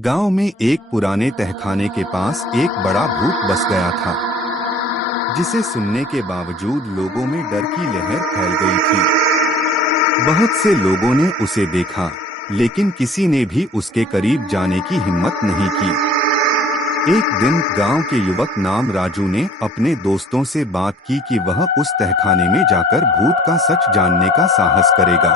गांव में एक पुराने तहखाने के पास एक बड़ा भूत बस गया था, जिसे सुनने के बावजूद लोगों में डर की लहर फैल गई थी। बहुत से लोगों ने उसे देखा, लेकिन किसी ने भी उसके करीब जाने की हिम्मत नहीं की। एक दिन गांव के युवक नाम राजू ने अपने दोस्तों से बात की कि वह उस तहखाने में जाकर भूत का सच जानने का साहस करेगा।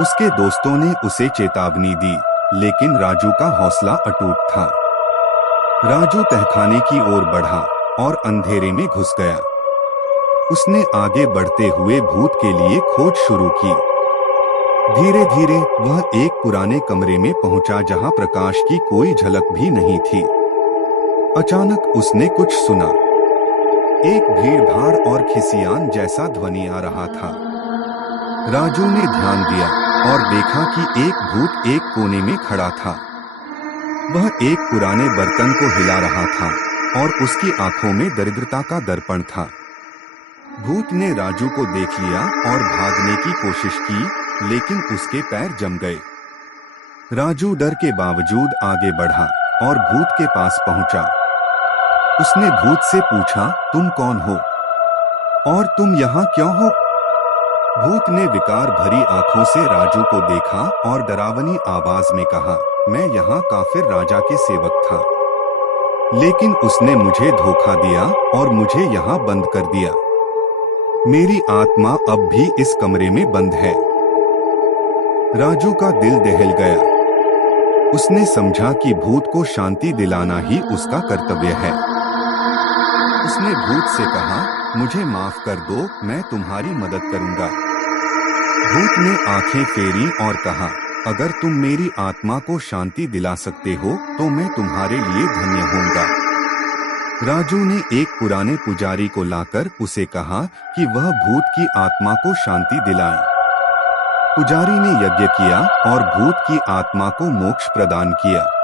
उसके दोस्तों ने उसे चेतावनी दी, लेकिन राजू का हौसला अटूट था। राजू तहखाने की ओर बढ़ा और अंधेरे में घुस गया। उसने आगे बढ़ते हुए भूत के लिए खोज शुरू की। धीरे धीरे वह एक पुराने कमरे में पहुंचा, जहां प्रकाश की कोई झलक भी नहीं थी। अचानक उसने कुछ सुना। एक भीड़-भाड़ और खिसियान जैसा ध्वनि आ रहा था। राजू ने ध्यान दिया और देखा कि एक भूत एक कोने में खड़ा था। वह एक पुराने बर्तन को हिला रहा था और उसकी आंखों में दरिद्रता का दर्पण था। भूत ने राजू को देख लिया और भागने की कोशिश की, लेकिन उसके पैर जम गए। राजू डर के बावजूद आगे बढ़ा और भूत के पास पहुंचा। उसने भूत से पूछा, तुम कौन हो और तुम यहाँ क्यों हो? भूत ने विकार भरी आंखों से राजू को देखा और डरावनी आवाज में कहा, मैं यहाँ काफिर राजा के सेवक था, लेकिन उसने मुझे धोखा दिया और मुझे यहाँ बंद कर दिया। मेरी आत्मा अब भी इस कमरे में बंद है। राजू का दिल दहल गया। उसने समझा कि भूत को शांति दिलाना ही उसका कर्तव्य है। उसने भूत से कहा, मुझे माफ कर दो, मैं तुम्हारी मदद करूंगा। भूत ने आंखें फेरी और कहा, अगर तुम मेरी आत्मा को शांति दिला सकते हो तो मैं तुम्हारे लिए धन्य होऊंगा। राजू ने एक पुराने पुजारी को लाकर उसे कहा कि वह भूत की आत्मा को शांति दिलाए। पुजारी ने यज्ञ किया और भूत की आत्मा को मोक्ष प्रदान किया।